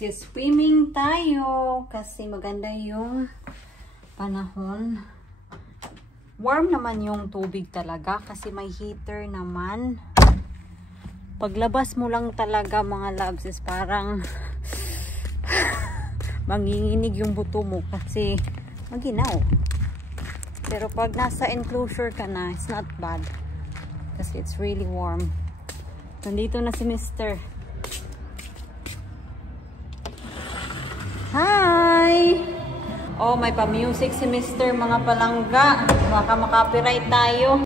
Magsiswimming tayo kasi maganda yung panahon. Warm naman yung tubig talaga kasi may heater naman. Paglabas mo lang talaga mga loves is parang manginginig yung buto mo kasi maginaw. Pero pag nasa enclosure ka na, it's not bad kasi it's really warm. Nandito na si Mr. Hi! Oh, may pa-music si Mr. mga palangga. Baka makapiright tayo.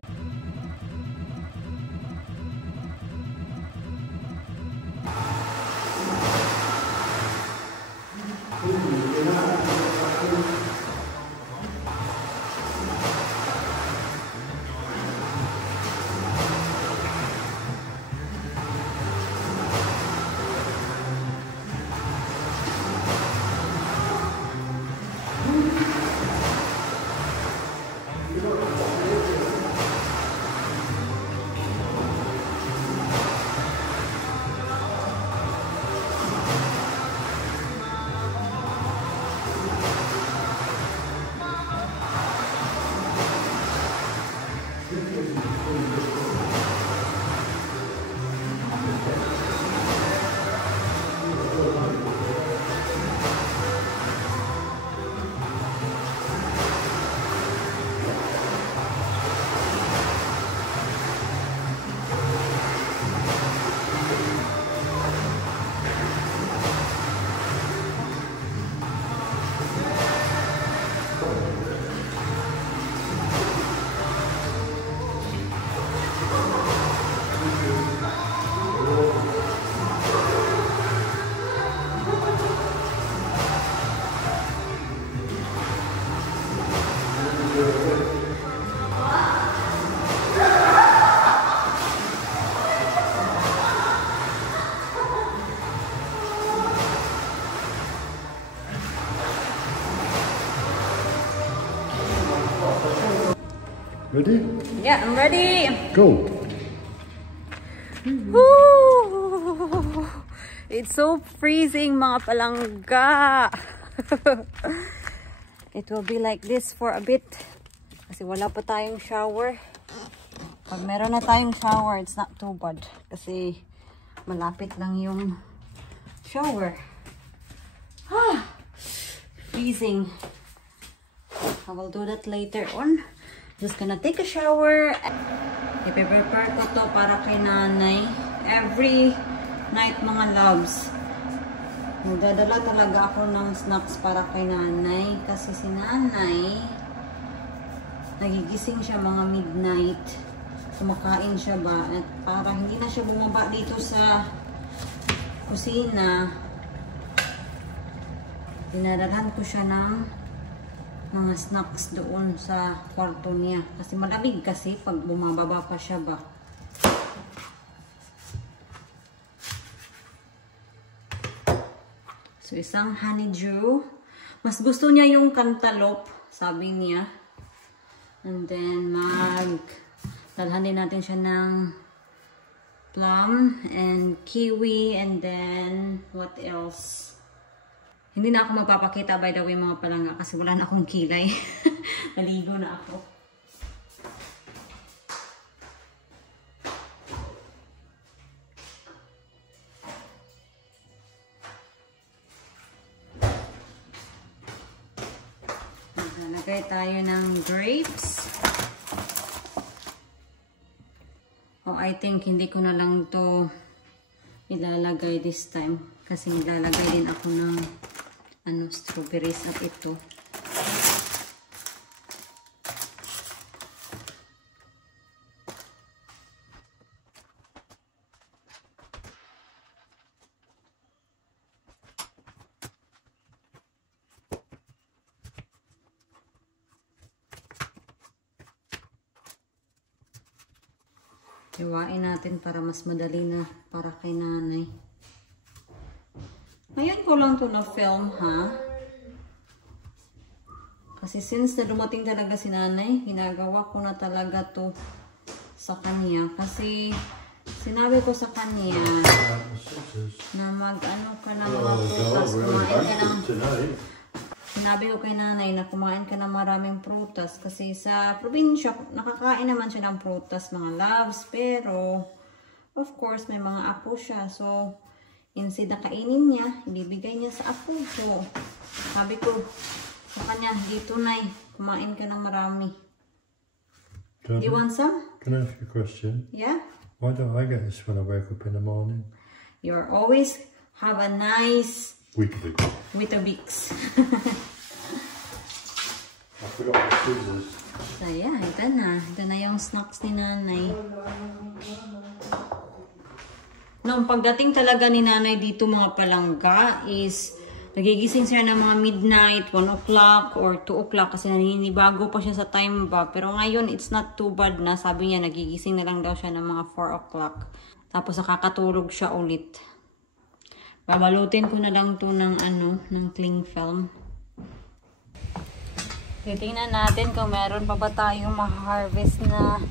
Ready? Yeah, I'm ready. Go. Woo! It's so freezing mga palangga. It will be like this for a bit kasi wala pa tayong shower. Pag meron na tayong shower, it's not too bad kasi malapit lang yung shower. Freezing. I will do that later on. Just gonna take a shower. I-prepare ko to para kay nanay. Every night mga loves. Nagdadala talaga ako ng snacks para kay nanay. Kasi si nanay, nagigising siya mga midnight. Kumakain siya ba? At para hindi na siya bumaba dito sa kusina, dinadalhan ko siya ng mga snacks doon sa kwarto niya. Kasi malamig kasi pag bumababa pa siya ba. So, isang honeydew. Mas gusto niya yung cantaloupe, sabi niya. And then, dalhan din natin siya ng plum and kiwi. And then, what else? Hindi na ako magpapakita by the way mga palangga kasi wala na akong kilay. Naligo na ako. Maglalagay tayo ng grapes. Oh, I think hindi ko na lang to ilalagay this time kasi ilalagay din ako ng strawberries at ito. Iwain natin para mas madali na para kay nanay. Ngayon ko lang to na-film, ha? Kasi since na dumating talaga si nanay, ginagawa ko na talaga to sa kanya. Kasi Sinabi ko sa kanya na mag-ano ka ng mga prutas, kumain ka ng... Sinabi ko kay nanay na kumain ka ng maraming prutas kasi sa probinsya, nakakain naman siya ng prutas, mga loves, pero of course, may mga apo siya. So, instead na kainin niya, ibibigay niya sa apo. So, sabi ko sa kanya, dito na kumain ka ng marami. Do you want some? Can I ask you a question? Yeah? Why don't I get this when I wake up in the morning? You're always have a nice Weekly. Weetabix. I forgot the scissors. So, yeah, ito na. Ito na yung snacks ni nanay. Nung pagdating talaga ni nanay dito mga palangga is nagigising siya ng mga midnight, 1 o'clock or 2 o'clock kasi naninibago pa siya sa time ba. Pero ngayon, it's not too bad na. Sabi niya, nagigising na lang daw siya ng mga 4 o'clock. Tapos nakakatulog siya ulit. Babalutin ko na lang to ng ng cling film. Titingnan natin kung meron pa ba tayong ma-harvest na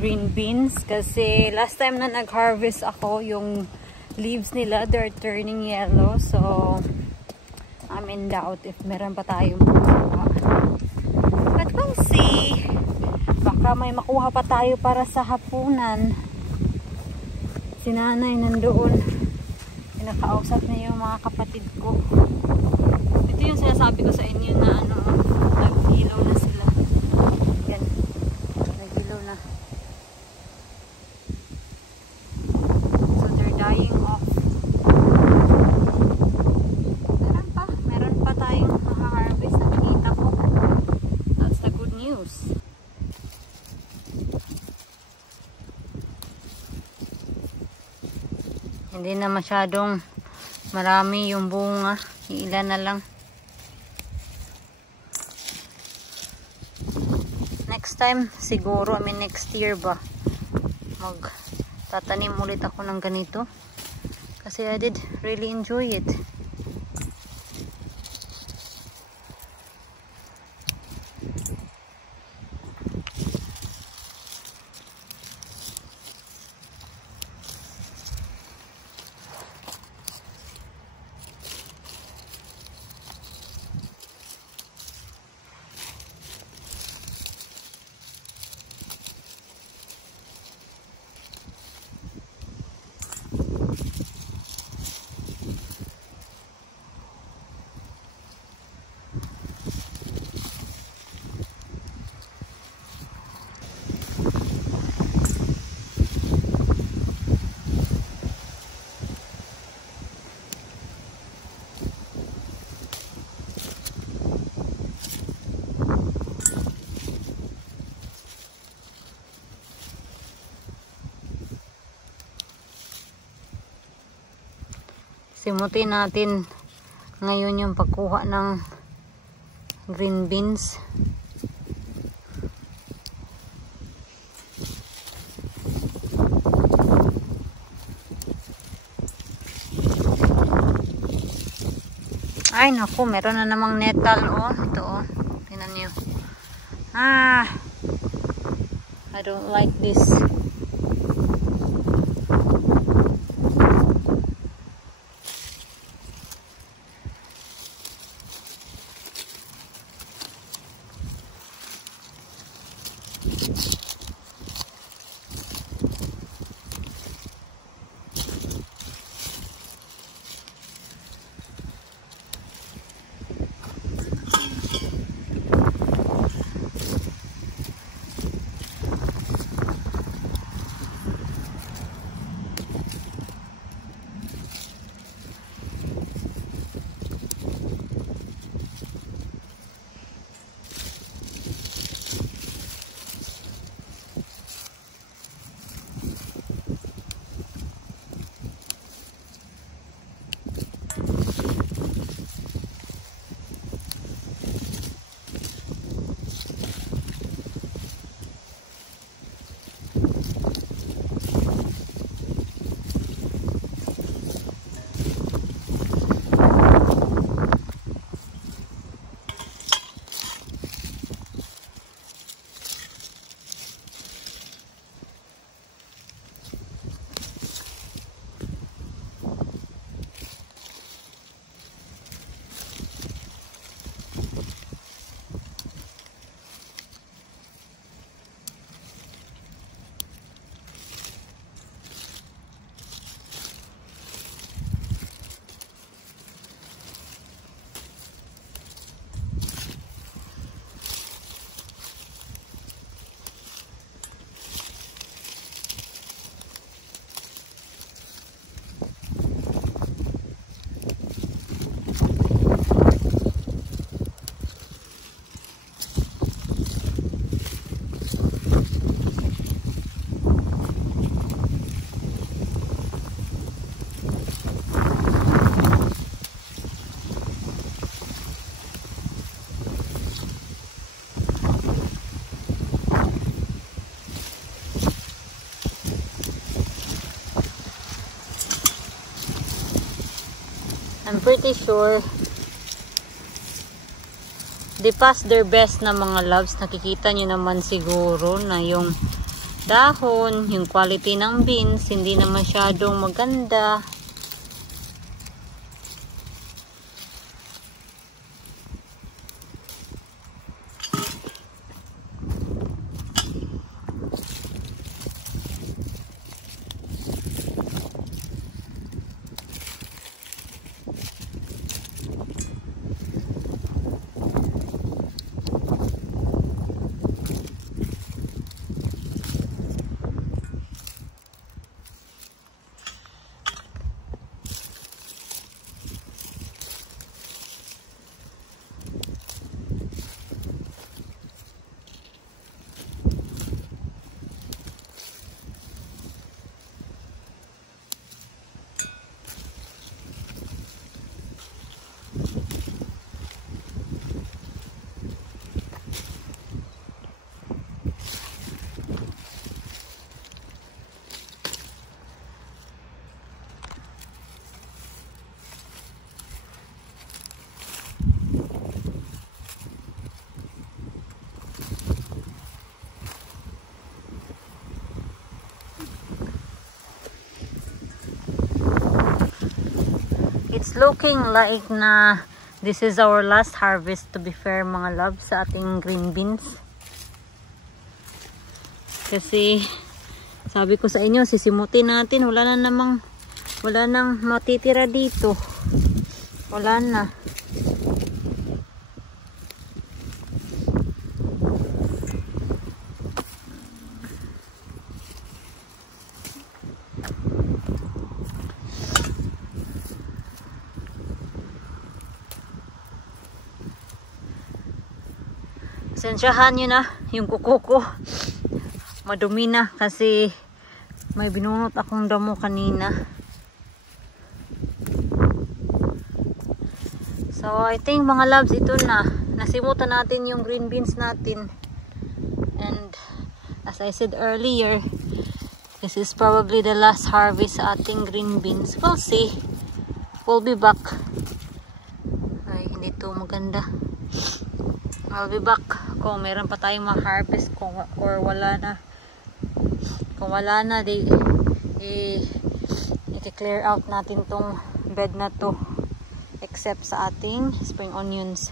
green beans. Kasi last time na nag-harvest ako, yung leaves nila, they're turning yellow. So, I'm in doubt if meron pa tayong makuha. But we'll see. Baka may makuha pa tayo para sa hapunan. Si nanay nandoon. Nakausap na yung mga kapatid ko. Ito yung sinasabi ko sa inyo na nag-ilaw na sila. Yan. Nag-ilaw na. So they're dying off. Meron pa tayong ma-harvest na nakita ko. That's the good news. Hindi na masyadong marami yung bunga. Ilan na lang. Next time, siguro, next year ba, magtatanim ulit ako ng ganito. Kasi I did really enjoy it. Simutin natin ngayon yung pagkuha ng green beans. Ay naku, meron na namang nettle ito tingnan niyo. I don't like this. I'm pretty sure they pass their best na mga loves. Nakikita nyo naman siguro na yung dahon, yung quality ng beans, hindi na masyadong maganda. It's looking like na this is our last harvest, to be fair mga loves, sa ating green beans. Kasi sabi ko sa inyo, sisimutin natin, wala nang matitira dito. Wala na. Sensyahan nyo na yung kuko ko. Madumi na kasi may binunot akong damo kanina. So I think mga loves, ito na. Nasimutan natin yung green beans natin. And as I said earlier, this is probably the last harvest sa ating green beans. We'll see. We'll be back. Ay, hindi to maganda. I'll be back kung meron pa tayong ma-harvest or wala na. Kung wala na, i-clear out natin tong bed na to except sa ating spring onions.